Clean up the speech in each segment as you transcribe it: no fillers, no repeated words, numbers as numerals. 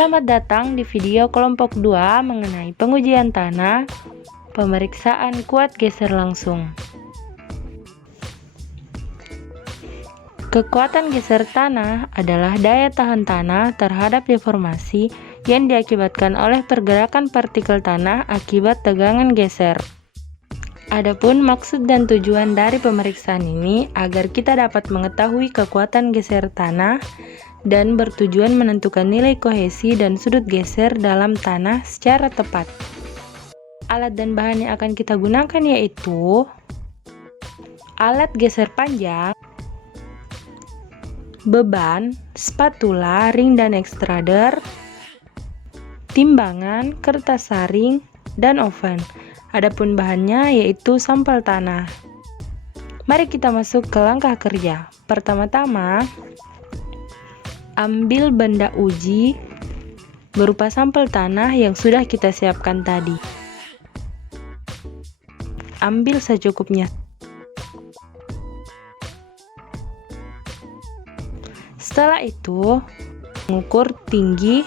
Selamat datang di video kelompok 2 mengenai pengujian tanah, pemeriksaan kuat geser langsung. Kekuatan geser tanah adalah daya tahan tanah terhadap deformasi yang diakibatkan oleh pergerakan partikel tanah akibat tegangan geser. Adapun maksud dan tujuan dari pemeriksaan ini agar kita dapat mengetahui kekuatan geser tanah dan bertujuan menentukan nilai kohesi dan sudut geser dalam tanah secara tepat. Alat dan bahan yang akan kita gunakan yaitu alat geser panjang, beban, spatula, ring dan extruder, timbangan, kertas saring, dan oven. Adapun bahannya yaitu sampel tanah. Mari kita masuk ke langkah kerja. Pertama-tama, ambil benda uji berupa sampel tanah yang sudah kita siapkan tadi. Ambil secukupnya. Setelah itu, mengukur tinggi,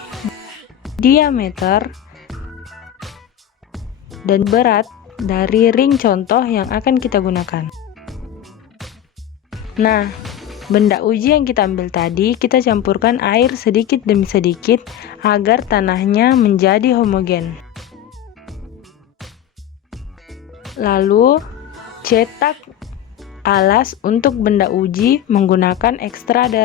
diameter, dan berat dari ring contoh yang akan kita gunakan. Nah, benda uji yang kita ambil tadi, kita campurkan air sedikit demi sedikit agar tanahnya menjadi homogen. Lalu, cetak alas untuk benda uji menggunakan extruder.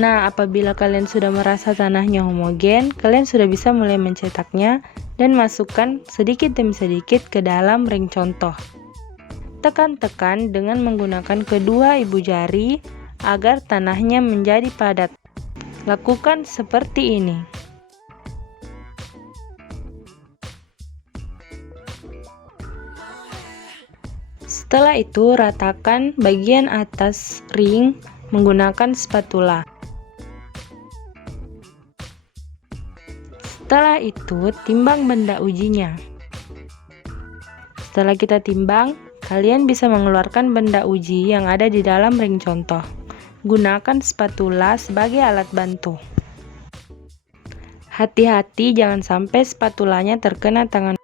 Nah, apabila kalian sudah merasa tanahnya homogen, kalian sudah bisa mulai mencetaknya dan masukkan sedikit demi sedikit ke dalam ring contoh. Tekan-tekan dengan menggunakan kedua ibu jari agar tanahnya menjadi padat. Lakukan seperti ini. Setelah itu, ratakan bagian atas ring menggunakan spatula. Setelah itu, timbang benda ujinya. Setelah kita timbang, kalian bisa mengeluarkan benda uji yang ada di dalam ring contoh. Gunakan spatula sebagai alat bantu. Hati-hati jangan sampai spatulanya terkena tangan.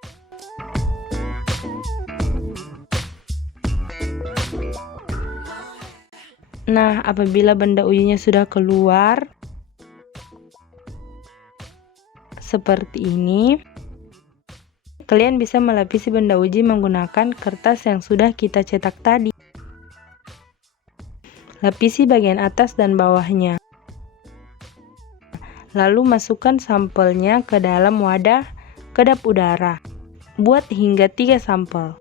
Nah, apabila benda ujinya sudah keluar seperti ini, kalian bisa melapisi benda uji menggunakan kertas yang sudah kita cetak tadi. Lapisi bagian atas dan bawahnya. Lalu masukkan sampelnya ke dalam wadah kedap udara. Buat hingga 3 sampel.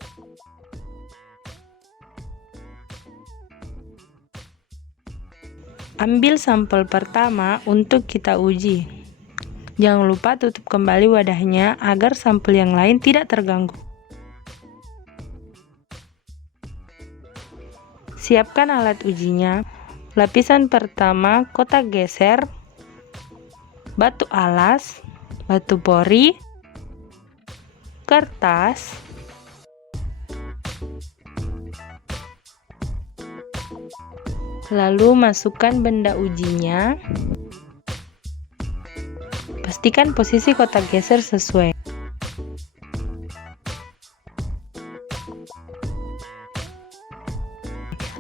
Ambil sampel pertama untuk kita uji. Jangan lupa tutup kembali wadahnya agar sampel yang lain tidak terganggu. Siapkan alat ujinya. Lapisan pertama kotak geser, batu alas, batu pori, kertas, lalu masukkan benda ujinya. Pastikan posisi kotak geser sesuai.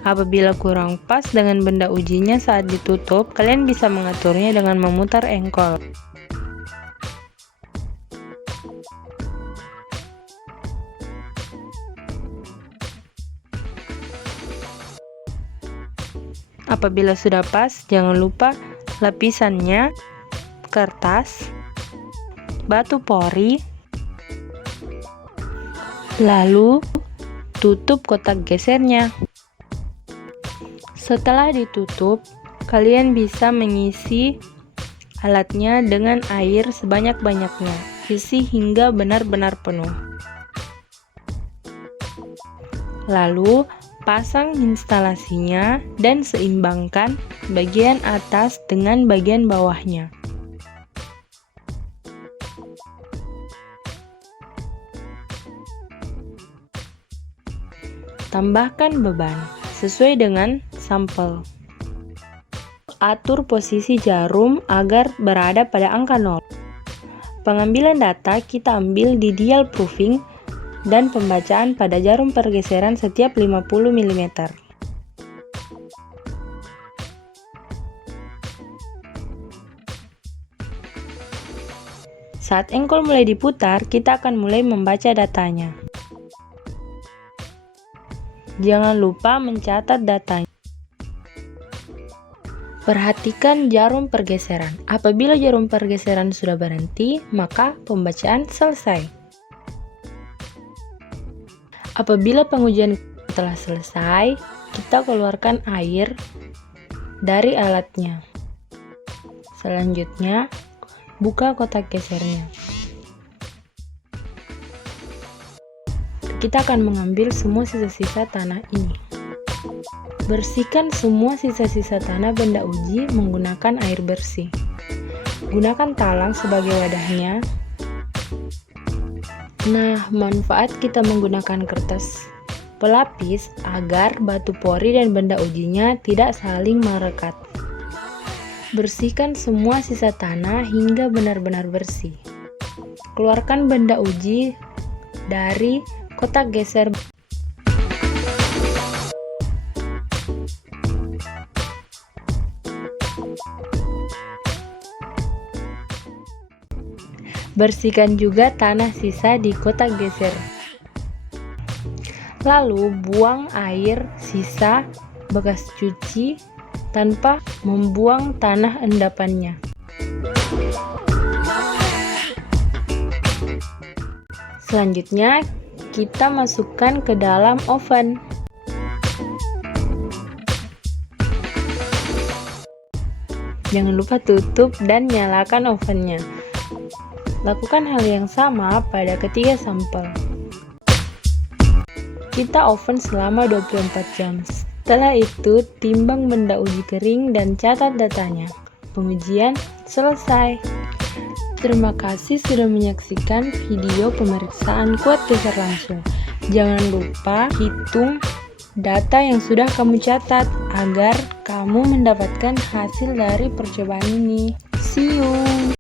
Apabila kurang pas dengan benda ujinya saat ditutup, kalian bisa mengaturnya dengan memutar engkol. Apabila sudah pas, jangan lupa lapisannya, kertas, batu pori, lalu tutup kotak gesernya. Setelah ditutup, kalian bisa mengisi alatnya dengan air sebanyak-banyaknya. Isi hingga benar-benar penuh. Lalu, pasang instalasinya dan seimbangkan bagian atas dengan bagian bawahnya. Tambahkan beban sesuai dengan sampel. atur posisi jarum agar berada pada angka 0. Pengambilan data kita ambil di dial proofing dan pembacaan pada jarum pergeseran setiap 50 mm. Saat engkol mulai diputar, kita akan mulai membaca datanya. Jangan lupa mencatat datanya. Perhatikan jarum pergeseran. Apabila jarum pergeseran sudah berhenti, maka pembacaan selesai. Apabila pengujian telah selesai, kita keluarkan air dari alatnya. Selanjutnya, buka kotak gesernya. Kita akan mengambil semua sisa-sisa tanah ini. Bersihkan semua sisa-sisa tanah benda uji menggunakan air bersih. Gunakan talang sebagai wadahnya. Nah, manfaat kita menggunakan kertas pelapis agar batu pori dan benda ujinya tidak saling merekat. Bersihkan semua sisa tanah hingga benar-benar bersih. Keluarkan benda uji dari kotak geser. Bersihkan juga tanah sisa di kotak geser. Lalu buang air sisa bekas cuci tanpa membuang tanah endapannya. Selanjutnya, kita masukkan ke dalam oven. Jangan lupa tutup dan nyalakan ovennya. Lakukan hal yang sama pada ketiga sampel. Kita oven selama 24 jam. Setelah itu, timbang benda uji kering dan catat datanya. Pengujian selesai. Terima kasih sudah menyaksikan video pemeriksaan kuat geser langsung. Jangan lupa hitung data yang sudah kamu catat agar kamu mendapatkan hasil dari percobaan ini. See you!